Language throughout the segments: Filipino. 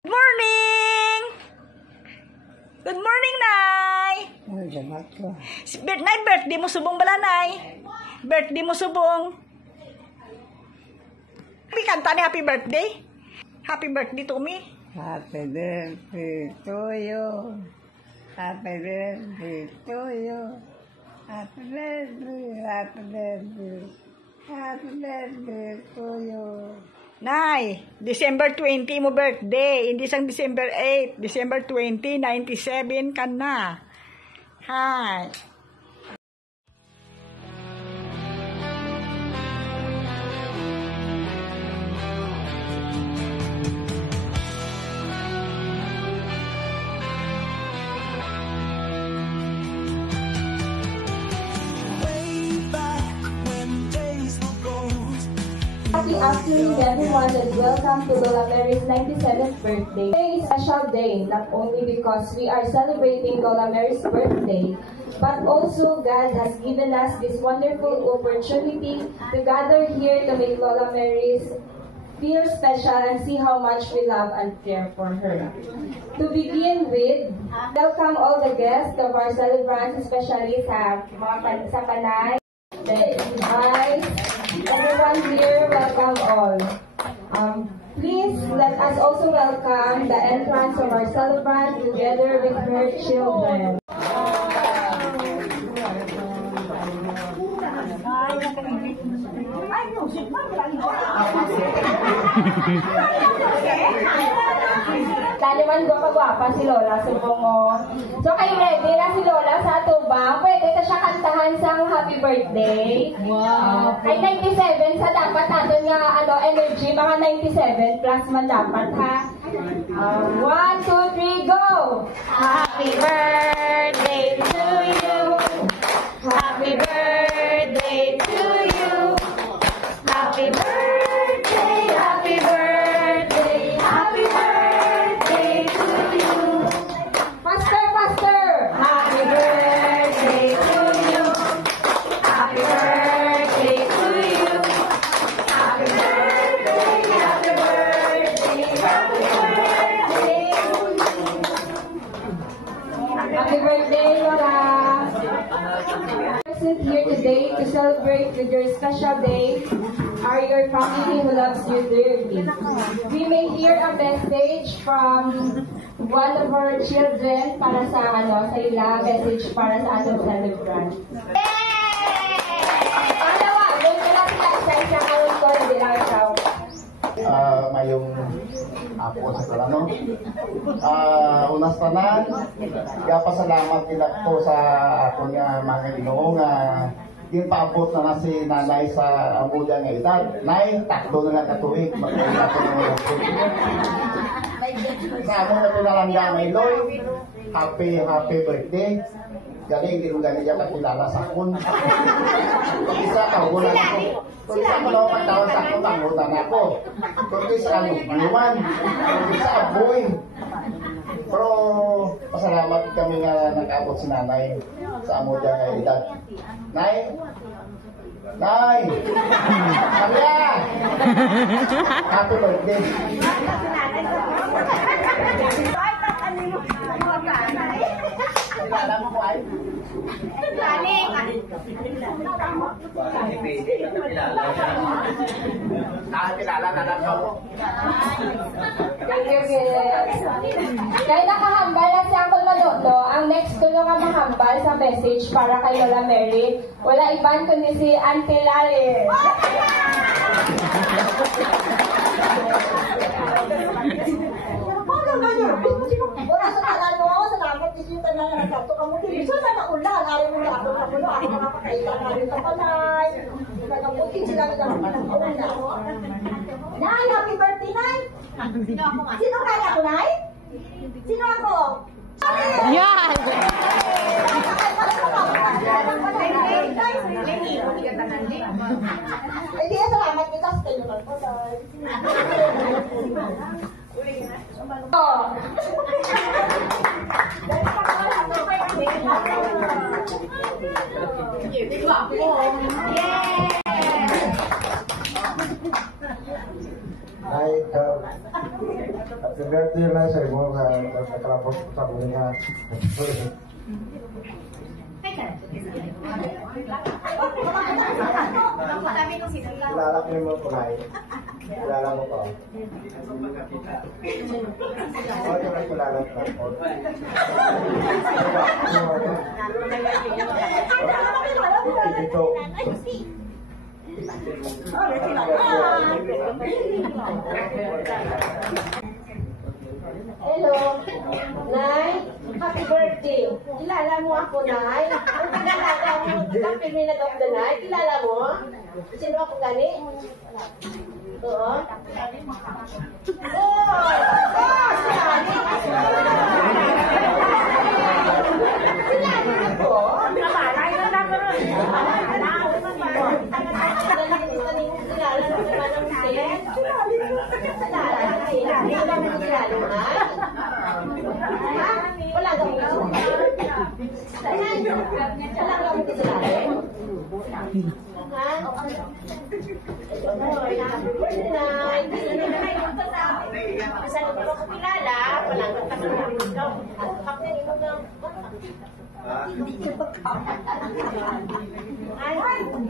Good morning! Good morning, Nay! Nay, birthday mo subong bala, Nay? Birthday mo subong. May kanta ni happy birthday? Happy birthday to me. Happy birthday to you. Happy birthday to you. Happy birthday, happy birthday. Happy birthday to you. Nay, December 20 mo birthday. Hindi sang December 8. December 20, 97 ka na. Hi. Happy afternoon everyone and welcome to Lola Mary's 97th birthday. Today is a special day, not only because we are celebrating Lola Mary's birthday, but also God has given us this wonderful opportunity to gather here to make Lola Mary's feel special and see how much we love and care for her. To begin with, welcome all the guests of our celebrants, especially sa Panay, the Vice, everyone here, welcome all. Please let us also welcome the entrance of our celebrant together with her children. Laliman ko pagwapa si Lola Subongo. So kayo ready na si Lola sa tubang? Pwede ka siya kantahan sa happy birthday. Wow. Kay 97 sa dapat natin nga energy, mga 97 plus man dapat ha. 1, 2, 3, go! Happy birthday to you. Happy birthday to you. Happy birthday, happy birthday, happy birthday to you. Faster, faster. Happy birthday to you. Happy birthday to you. Happy birthday, happy birthday, happy birthday. Happy birthday, Lola. Present here today to celebrate with your special day are your family who loves you dearly. We may hear a message from one of our children para sa sa ila, message para sa ating celebrant. Pangalawa, doon ka lang sila sa isang karoon ko na dilaw. Mayong apo sa kalano. Unas tanan, pasalamat nila po sa ato nga mga Ginoo nga yung paabot na si nanay sa amuda nga edad. Nay, takdo na nga katuig. Sa amo na pinalangga may Loy, happy birthday. Galing, hindi mo ganit niya kakilala sa akon. Isa, kagulan ako. Kung isa ko lang ang taon sa akon, tangutan ako. Kung isa kami, iwan. Kung isa, aboy. Pero, pasalamat kami nga nag-abot si nanay sa amo dyan nga edad. Nay! Nay! Kamya! Happy birthday! Kilala mo ko ay? Nakakilala na lang ako. Kaya nakahambal na si Uncle Maloto, ang next tulo nga mahambal sa message para kay Lola Mary, wala iban kundi si Auntie Lali. Wala sa talan mo ako, salamat isita na nagkato ka mo. Bisa na naulan, ayaw mo na ako nakapakailan na rin sa panay. Nagabuti sila na naman ako. Nay, happy birthday, Nay! Sino kaya ako, Nay? Sino ako? Yan! Hindi, salamat kita sa kayo lang po, Nay. Ay, Happy birthday na sa imo nga nakalapot sa mga. Kilala ko mo kulay. Kilala mo ko. Oh, kilala ko. Ito. Hello, Nay. Happy birthday. Kilala mo ako, Nay. Ang kilala mo, the Feminine of the Night. Kilala mo? Sino ako gani? Oo. Wala kang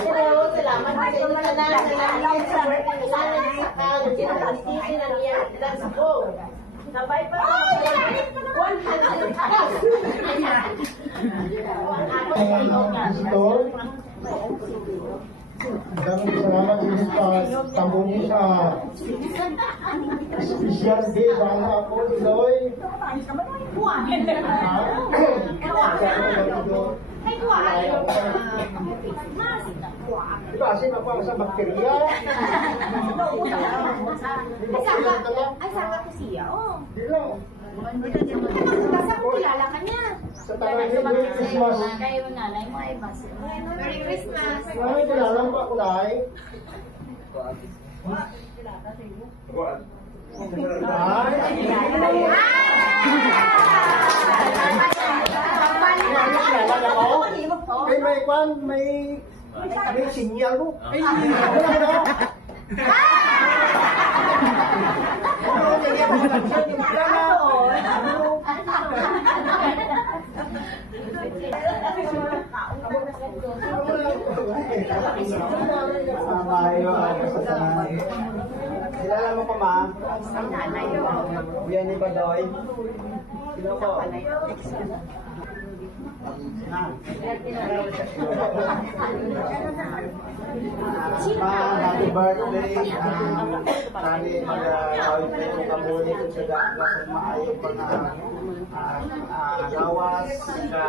hello, salamat sa inyo na sabay pa Maraming salamat sa tambong sa special day bala ako Loy. Diba kasi napang sa bakterya? Ay, saka ko siya, oh. Di lang. Basta ko kilala ka niya. Sa tanong ni Merry Christmas. Kayo nanay mo ay bas. Merry Christmas. Ay, kilala mo ba kulay? Ay, may kwan, may sinyal mo. Ay, wala mo. Kilala mo pa, ma? Buyan ni Badoy. Sino ko? Happy birthday. Kami mag-awit na yung kamuli kung sa dapat sa maayong mga gawas sa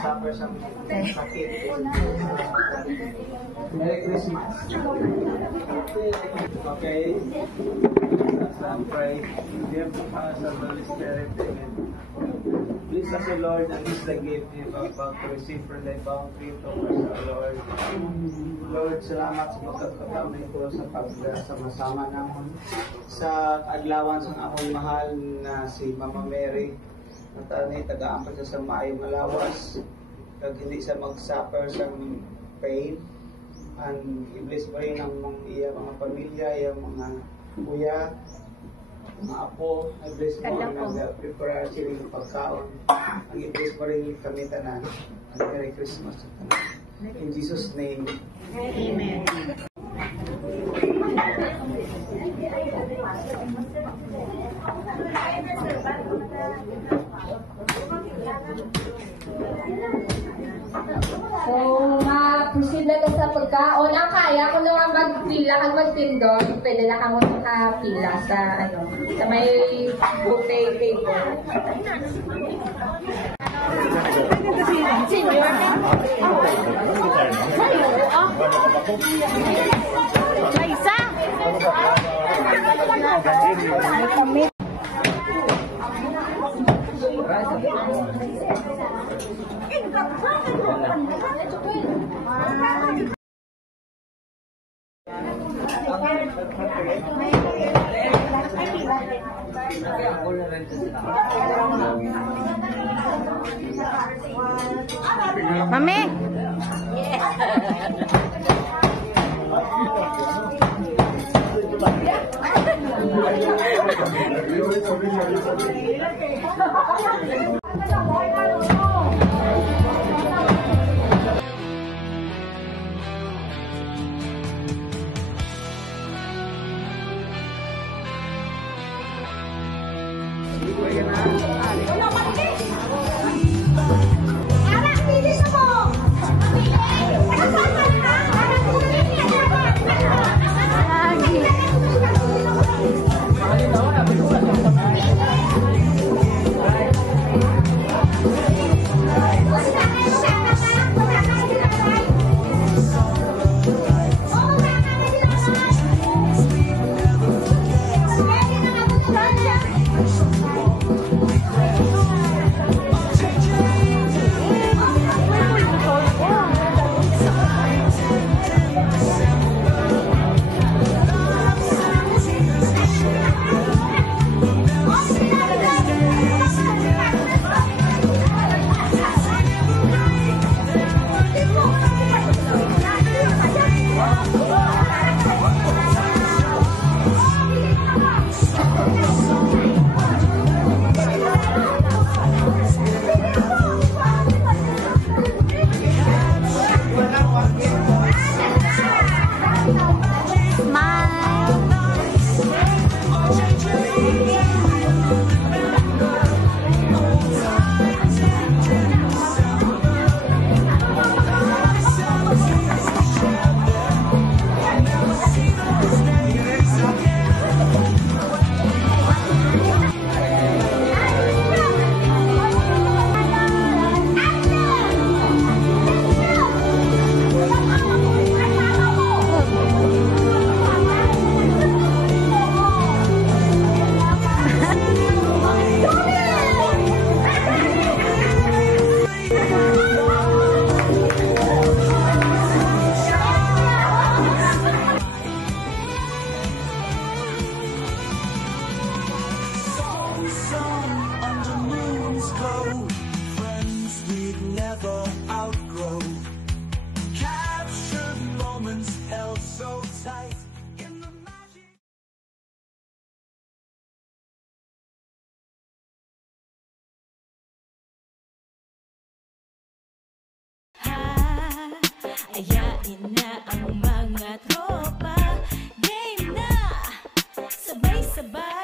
suffer sa sakit. Merry Christmas. Okay. Let's pray. Dear Father, Holy Spirit, amen. Please us, O Lord, and is the gift you have about to receive from thy bounty to us, O Lord. Lord, salamat sa pagkakataon ko sa pagsama-sama namin sa adlawan sa akong mahal na si Mama Mary. At ani tagaan pa sa maayong malawas kag hindi sa mag-suffer sa pain. And i-bless mo rin ang mga pamilya, yung mga kuya, mga apo. I-bless mo ang nag-prepare sila ng pagkaon. Ang i-bless mo rin kami tanan. Merry Christmas. In Jesus' name. Amen. So, ma-proceed na sa pagkaon. Ang kaya, kung naman magpila kang magtindog, pwede na kang makapila sa, sa may buffet table. Mami! Yes! Ayain na ang mga tropa, game na, sabay-sabay.